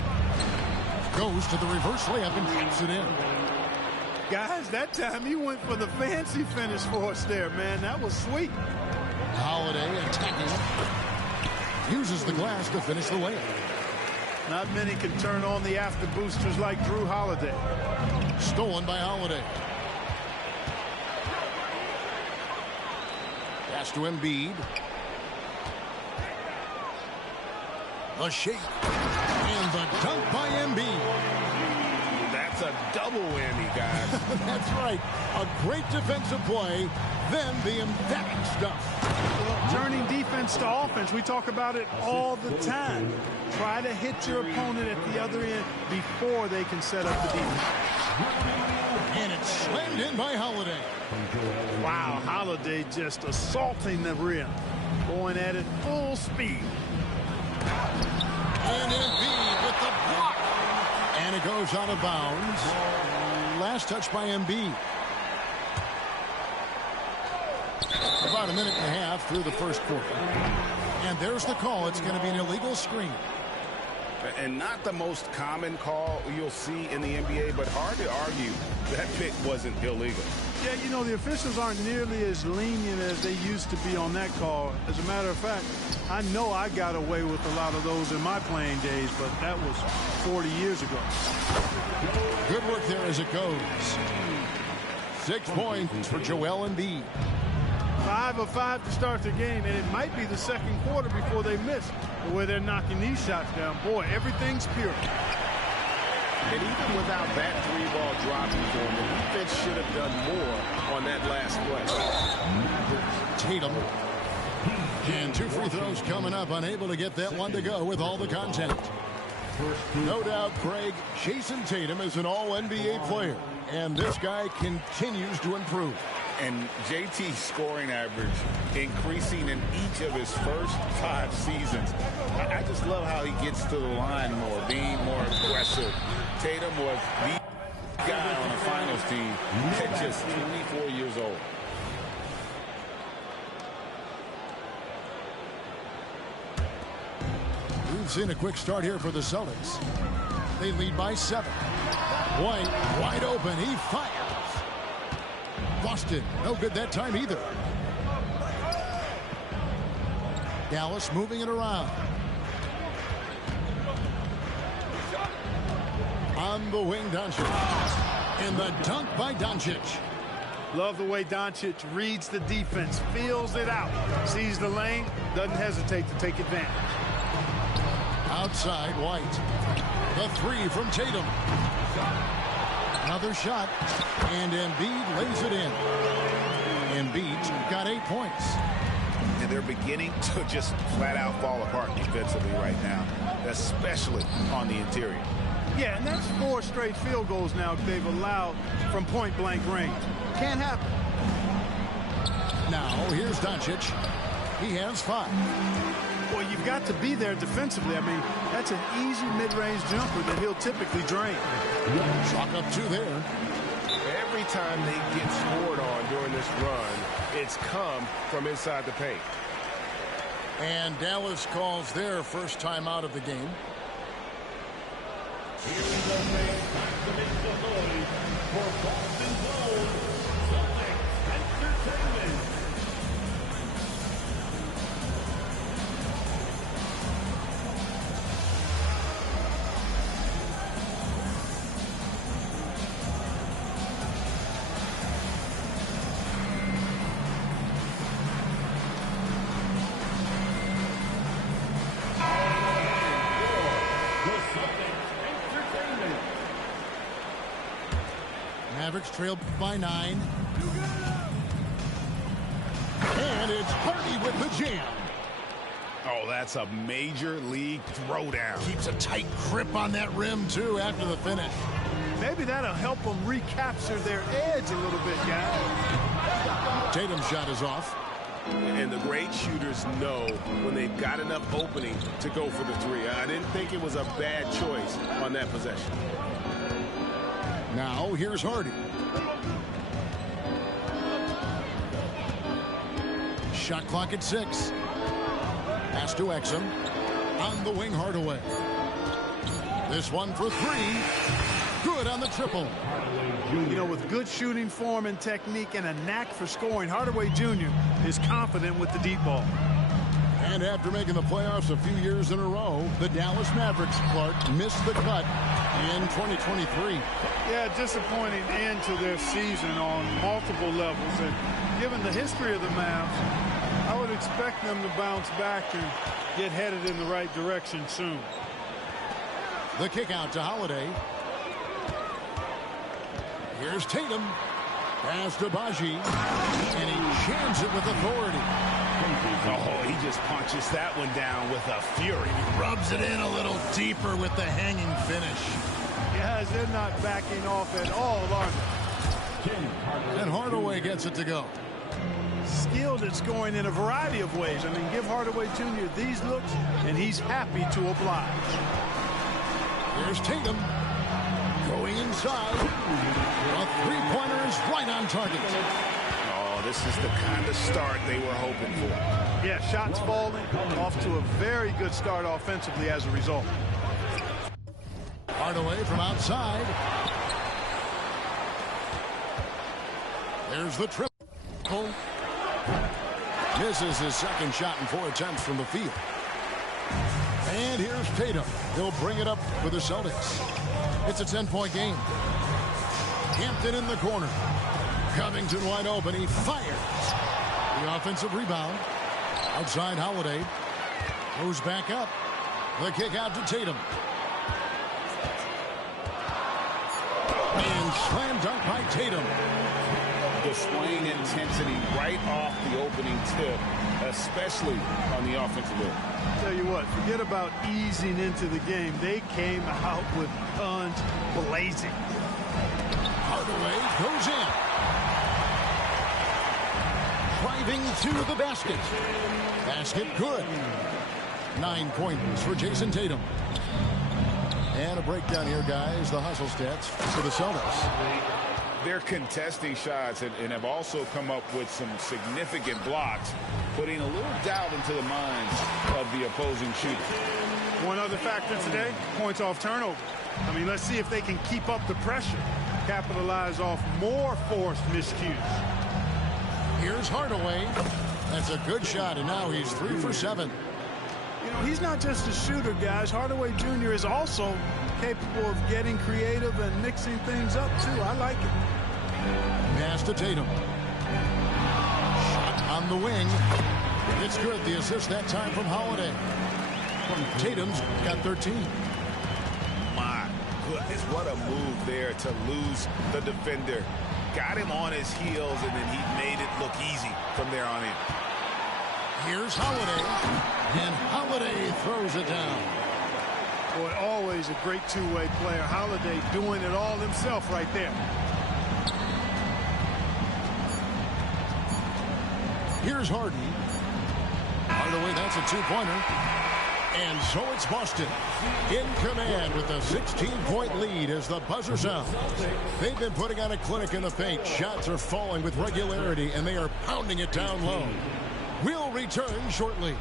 Goes to the reverse layup and puts it in. Guys, that time he went for the fancy finish for us there, man. That was sweet. Holiday attacking. Uses the glass to finish the layup. Not many can turn on the after boosters like Drew Holiday. Stolen by Holiday. Pass to Embiid. The shake. And the dunk by Embiid. That's a double double whammy, guys. That's right. A great defensive play, then the emphatic stuff. Well, turning defense to offense, we talk about it all the time. Try to hit your opponent at the other end before they can set up the defense. And it's slammed in by Holiday. Wow, Holiday just assaulting the rim. Going at it full speed. And Embiid with the block. And it goes out of bounds. Last touch by Embiid. About a minute and a half through the first quarter. And there's the call. It's going to be an illegal screen. And not the most common call you'll see in the NBA, but hard to argue that pick wasn't illegal. Yeah, you know, the officials aren't nearly as lenient as they used to be on that call. As a matter of fact, I know I got away with a lot of those in my playing days, but that was 40 years ago. Good work there as it goes. 6 points for Joel Embiid. 5 of 5 to start the game, and it might be the second quarter before they miss the way they're knocking these shots down. Boy, everything's pure. And even without that 3-ball dropping for him, the defense should have done more on that last play. Tatum. And 2 free throws coming up, unable to get that one to go with all the contact. No doubt, Craig, Jason Tatum is an all-NBA player, and this guy continues to improve. And JT's scoring average increasing in each of his first 5 seasons. I just love how he gets to the line more, being more aggressive. Tatum was the guy on the finals team at just 24 years old. We've seen a quick start here for the Celtics. They lead by 7. White wide open. He fires. Boston, no good that time either. Dallas moving it around. On the wing, Doncic. And the dunk by Doncic. Love the way Doncic reads the defense, feels it out, sees the lane, doesn't hesitate to take advantage. Outside, White. The 3 from Tatum. Another shot, and Embiid lays it in. Embiid got 8 points. And they're beginning to just flat out fall apart defensively right now, especially on the interior. Yeah, and that's 4 straight field goals now they've allowed from point-blank range. Can't happen. Now, here's Doncic. He has 5. Well, you've got to be there defensively. I mean, that's an easy mid-range jumper that he'll typically drain. Chalk up 2 there. Every time they get scored on during this run, it's come from inside the paint. And Dallas calls their first time out of the game. Here is the next authority for Boston Globe, Celtics Entertainment. Mavericks trailed by 9. And it's Hardy with the jam. Oh, that's a major league throwdown. Keeps a tight grip on that rim, too, after the finish. Maybe that'll help them recapture their edge a little bit, guys. Tatum's shot is off. And the great shooters know when they've got enough opening to go for the 3. I didn't think it was a bad choice on that possession. Now, here's Hardy. Shot clock at 6. Pass to Exum. On the wing, Hardaway. This one for 3. Good on the triple. You know, with good shooting form and technique and a knack for scoring, Hardaway Jr. is confident with the deep ball. And after making the playoffs a few years in a row, the Dallas Mavericks, Clark, missed the cut in 2023. Yeah, disappointing end to their season on multiple levels. And given the history of the Mavs, I would expect them to bounce back and get headed in the right direction soon. The kick out to Holiday. Here's Tatum. Pass to Baji. And he jams it with authority. Oh, he just punches that one down with a fury. Rubs it in a little deeper with the hanging finish. Guys, they're not backing off at all, are they? And Hardaway gets it to go. Skilled at scoring in a variety of ways. I mean, give Hardaway Jr. these looks, and he's happy to oblige. Here's Tatum. Going inside. A three-pointer is right on target. Oh, this is the kind of start they were hoping for. Yeah, shots falling. Off to a very good start offensively as a result. Hardaway from outside. There's the triple. Misses his second shot in 4 attempts from the field. And here's Tatum. He'll bring it up for the Celtics. It's a 10-point game. Hampton in the corner. Covington wide open. He fires. The offensive rebound. Outside Holiday. Goes back up. The kick out to Tatum. And slam dunk by Tatum. Displaying intensity right off the opening tip, especially on the offensive end. Tell you what, forget about easing into the game. They came out with guns blazing. Hardaway goes in. Driving to the basket. Basket good. 9 points for Jason Tatum. And a breakdown here, guys. The hustle stats for the Celtics. They're contesting shots and have also come up with some significant blocks, putting a little doubt into the minds of the opposing shooter. One other factor today, points off turnover. I mean, let's see if they can keep up the pressure, capitalize off more forced miscues. Here's Hardaway. That's a good shot, and now he's 3 for 7. You know, he's not just a shooter, guys. Hardaway Jr. is also capable of getting creative and mixing things up, too. I like it. Pass to Tatum. Shot on the wing. It's good. The assist that time from Holiday. Tatum's got 13. My goodness, what a move there to lose the defender. Got him on his heels, and then he made it look easy from there on in. Here's Holiday. And Holiday throws it down. Boy, always a great two-way player. Holiday doing it all himself right there. Here's Harden. Hardaway, that's a 2-pointer. And so it's Boston in command with a 16-point lead as the buzzer sounds. They've been putting on a clinic in the paint. Shots are falling with regularity, and they are pounding it down low. We'll return shortly.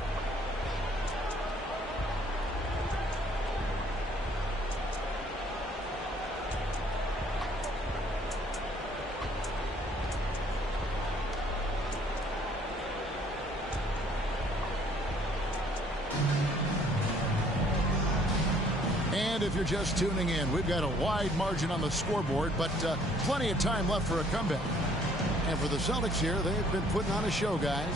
And if you're just tuning in, we've got a wide margin on the scoreboard, but plenty of time left for a comeback. And for the Celtics here, they've been putting on a show, guys.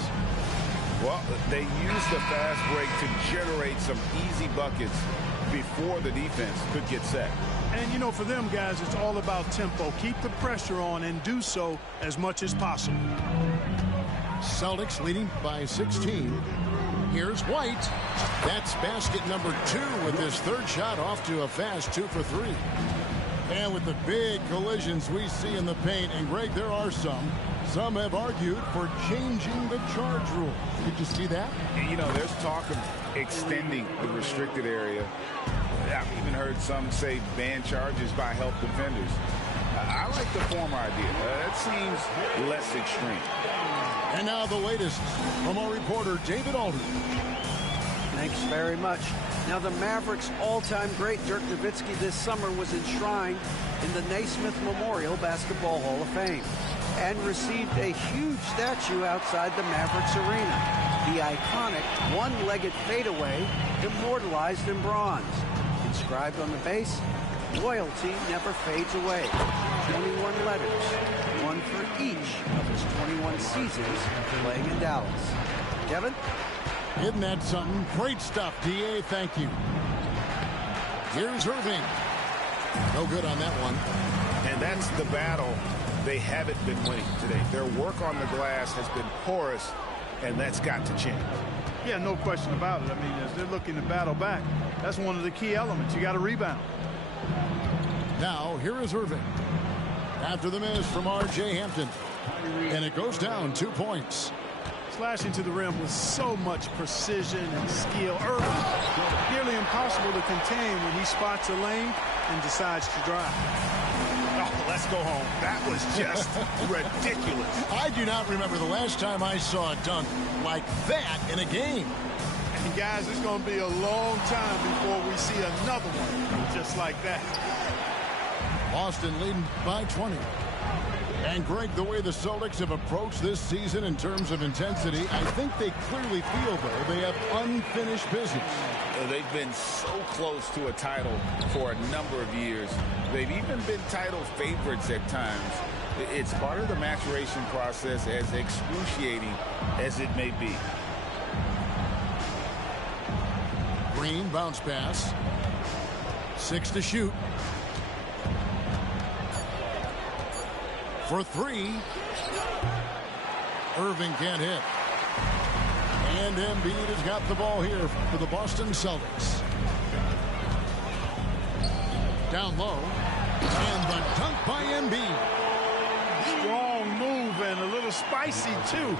Well, they used the fast break to generate some easy buckets before the defense could get set. And, you know, for them, guys, it's all about tempo. Keep the pressure on and do so as much as possible. Celtics leading by 16. Here's White. That's basket number 2 with his third shot off to a fast 2 for 3. And with the big collisions we see in the paint, and Greg, there are some have argued for changing the charge rule. Did you see that? And, you know, there's talk of extending the restricted area. I've even heard some say ban charges by help defenders. I like the former idea. That seems less extreme. And now the latest from our reporter, David Aldridge. Thanks very much. Now, the Mavericks' all-time great Dirk Nowitzki this summer was enshrined in the Naismith Memorial Basketball Hall of Fame and received a huge statue outside the Mavericks arena. The iconic one-legged fadeaway immortalized in bronze. Inscribed on the base, loyalty never fades away. 21 letters, one for each of his 21 seasons playing in Dallas. Kevin? Isn't that something? Great stuff, D.A. Thank you. Here's Irving. No good on that one. And that's the battle they haven't been winning today. Their work on the glass has been porous, and that's got to change. Yeah, no question about it. I mean, as they're looking to battle back, that's one of the key elements. You got to rebound. Now, here is Irving. After the miss from R.J. Hampton. And it goes down 2 points. Slashing to the rim with so much precision and skill. Irving, nearly impossible to contain when he spots a lane and decides to drive. Oh, let's go home. That was just ridiculous. I do not remember the last time I saw a dunk like that in a game. And guys, it's going to be a long time before we see another one just like that. Boston leading by 20. And Greg, the way the Celtics have approached this season in terms of intensity, I think they clearly feel, though, they have unfinished business. They've been so close to a title for a number of years. They've even been title favorites at times. It's part of the maturation process, as excruciating as it may be. Green bounce pass. 6 to shoot. For 3. Irving can't hit. And Embiid has got the ball here for the Boston Celtics. Down low. And the dunk by Embiid. Strong move and a little spicy, too.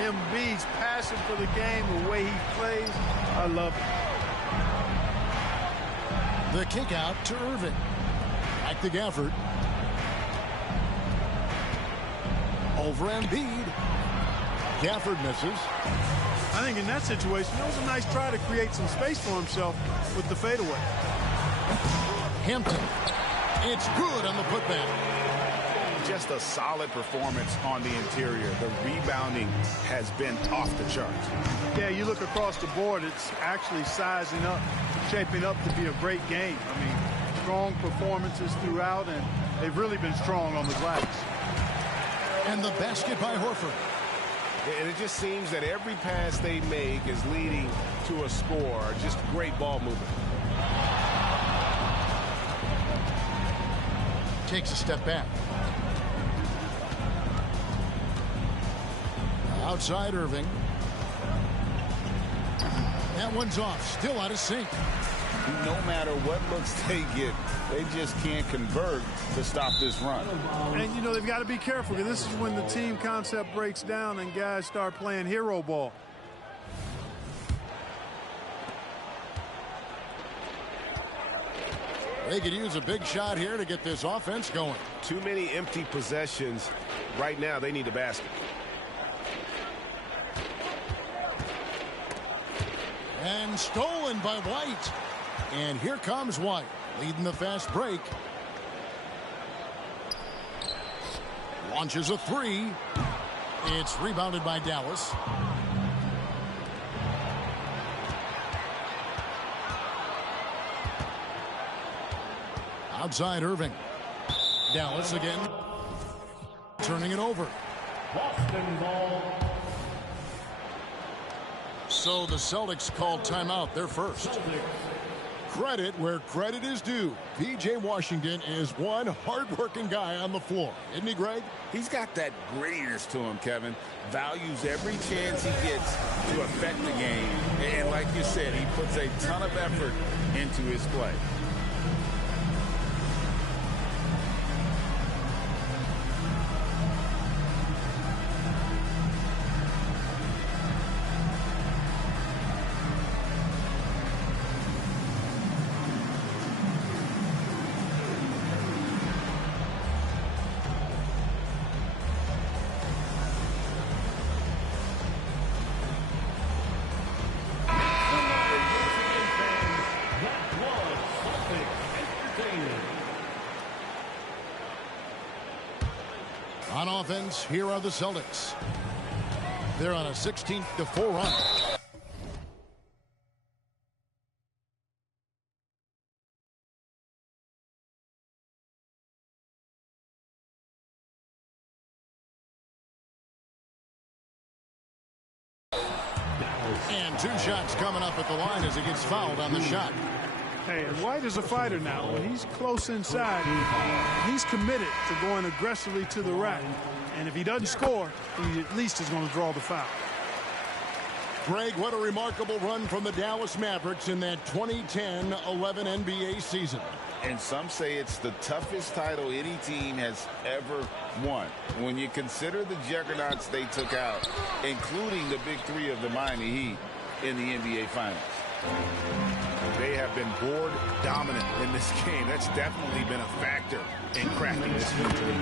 Embiid's passion for the game, the way he plays, I love it. The kick out to Irving. Back to Gafford. Over Embiid. Gafford misses. I think in that situation, it was a nice try to create some space for himself with the fadeaway. Hampton. It's good on the putback. Just a solid performance on the interior. The rebounding has been off the charts. Yeah, you look across the board, it's actually sizing up, shaping up to be a great game. I mean, strong performances throughout, and they've really been strong on the glass. And the basket by Horford. And it just seems that every pass they make is leading to a score. Just great ball movement. Takes a step back. Outside Irving. That one's off. Still out of sync. No matter what looks they get, they just can't convert to stop this run. And, you know, they've got to be careful, because this is when the team concept breaks down and guys start playing hero ball. They could use a big shot here to get this offense going. Too many empty possessions. Right now, they need a basket. And stolen by White. And here comes White, leading the fast break. Launches a 3. It's rebounded by Dallas. Outside Irving. Dallas again. Turning it over. Boston ball. So the Celtics called timeout. They're first. Credit where credit is due. P.J. Washington is one hard-working guy on the floor. Isn't he, Greg? He's got that grittiness to him, Kevin. Values every chance he gets to affect the game. And like you said, he puts a ton of effort into his play. On offense, here are the Celtics. They're on a 16-4 run. And 2 shots coming up at the line as he gets fouled on the shot. Hey, and White is a fighter now. When he's close inside, he's committed to going aggressively to the rack. And if he doesn't score, he at least is going to draw the foul. Greg, what a remarkable run from the Dallas Mavericks in that 2010-11 NBA season. And some say it's the toughest title any team has ever won. When you consider the juggernauts they took out, including the big three of the Miami Heat in the NBA Finals. They have been board dominant in this game. That's definitely been a factor in cracking this victory.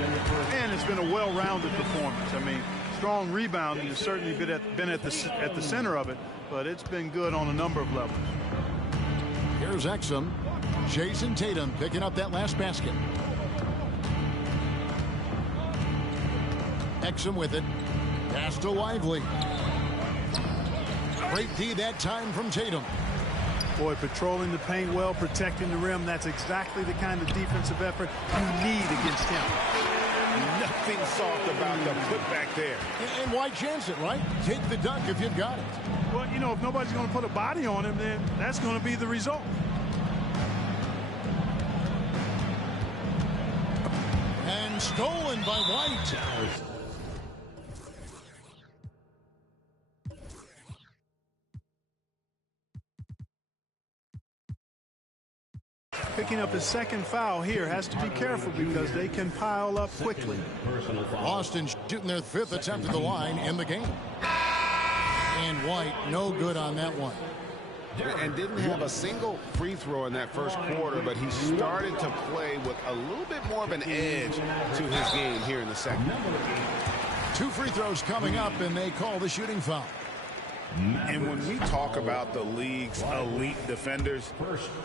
And it's been a well-rounded performance. I mean, strong rebounding has certainly been at the center of it, but it's been good on a number of levels. Here's Exum. Jason Tatum picking up that last basket. Exum with it. Pass to Lively. Great D that time from Tatum. Boy, patrolling the paint well, protecting the rim. That's exactly the kind of defensive effort you need against him. Nothing soft about the putback there. And why chance it, right? Take the dunk if you've got it. Well, you know, if nobody's going to put a body on him, then that's going to be the result. And stolen by White. Picking up his second foul here, has to be careful because they can pile up quickly. Boston shooting their fifth attempt at the line in the game. And White, no good on that one. And didn't have a single free throw in that first quarter, but he started to play with a little bit more of an edge to his game here in the second. 2 free throws coming up, and they call the shooting foul. And when we talk about the league's elite defenders,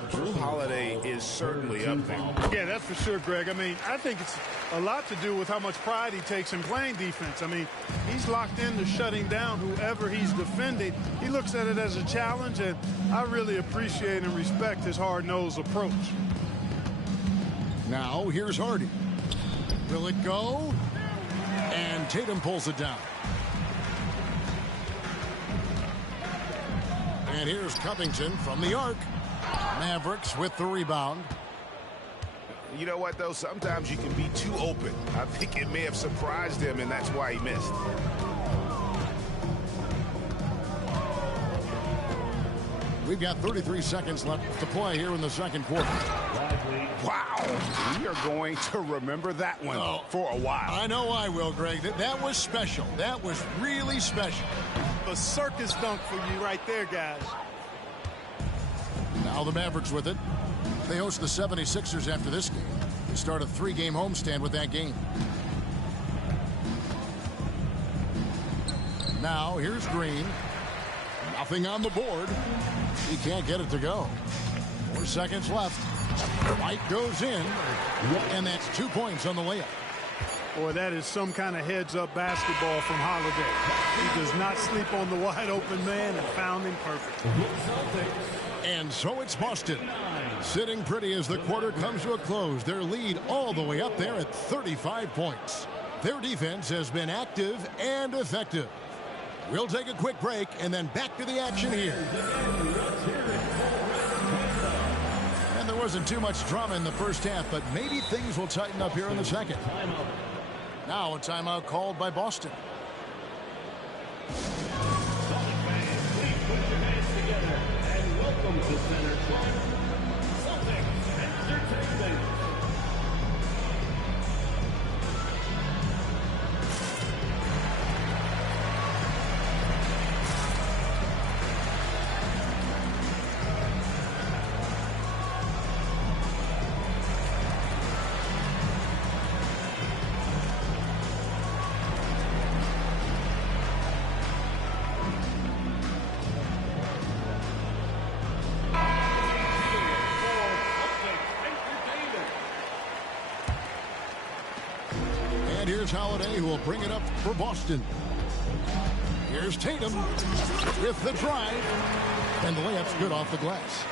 Jrue Holiday is certainly up there. Yeah, that's for sure, Greg. I mean, I think it's a lot to do with how much pride he takes in playing defense. I mean, he's locked into shutting down whoever he's defending. He looks at it as a challenge, and I really appreciate and respect his hard-nosed approach. Now, here's Hardy. Will it go? And Tatum pulls it down. And here's Covington from the arc. Mavericks with the rebound. You know what, though? Sometimes you can be too open. I think it may have surprised him, and that's why he missed. We've got 33 seconds left to play here in the second quarter. Wow. We are going to remember that one for a while. I know I will, Greg. That was special. That was really special. A circus dunk for you right there, guys. Now the Mavericks with it. They host the 76ers after this game. They start a 3-game homestand with that game. Now here's Green. Nothing on the board. He can't get it to go. 4 seconds left. White goes in, and that's 2 points on the layup. Boy, that is some kind of heads-up basketball from Holiday. He does not sleep on the wide-open man and found him perfect. And so it's Boston. Sitting pretty as the quarter comes to a close. Their lead all the way up there at 35 points. Their defense has been active and effective. We'll take a quick break and then back to the action here. And there wasn't too much drama in the first half, but maybe things will tighten up here in the second. Now a timeout called by Boston. Please put your hands together and welcome to Center Court, Celtics Entertainment. Here's Holiday, who will bring it up for Boston. Here's Tatum with the drive. And the layup's good off the glass.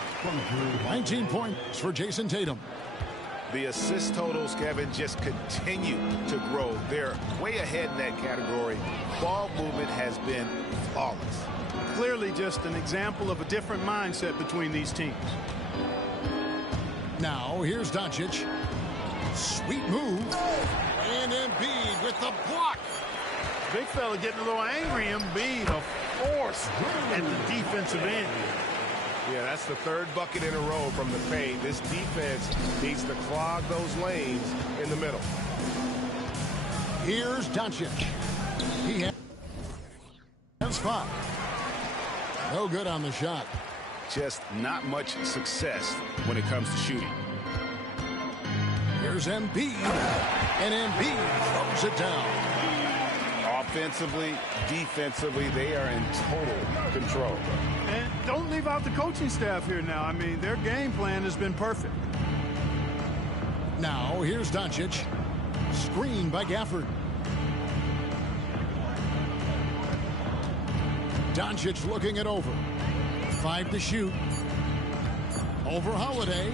19 points for Jason Tatum. The assist totals, Kevin, just continue to grow. They're way ahead in that category. Ball movement has been flawless. Clearly just an example of a different mindset between these teams. Now, here's Doncic. Sweet move. And Embiid with the block. Big fella getting a little angry. Embiid, a force at the defensive end. Yeah, that's the third bucket in a row from the paint. This defense needs to clog those lanes in the middle. Here's Doncic. He has 5. No good on the shot. Just not much success when it comes to shooting. Here's Embiid. And Embiid throws it down. Offensively, defensively, they are in total control. And don't leave out the coaching staff here now. I mean, their game plan has been perfect. Now, here's Doncic. Screen by Gafford. Doncic looking it over. 5 to shoot. Over Holiday.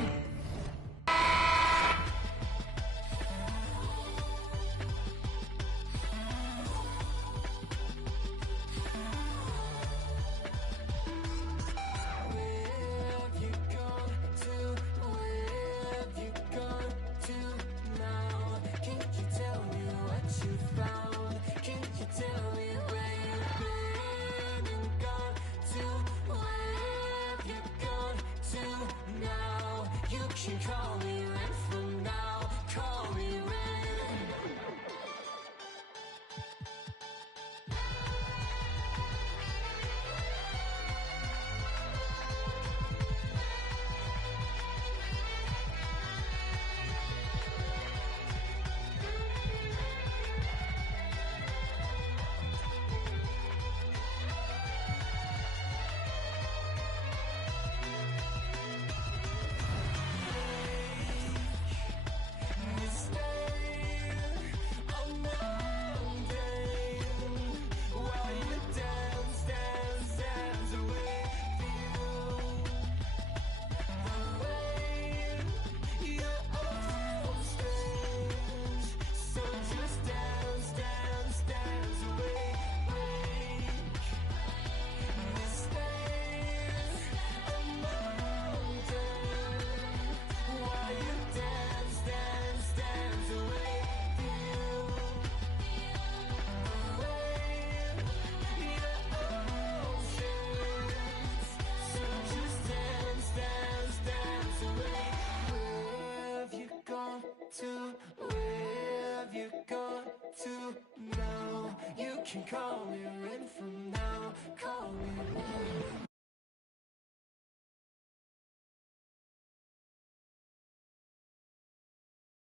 Can call me in from now, call me.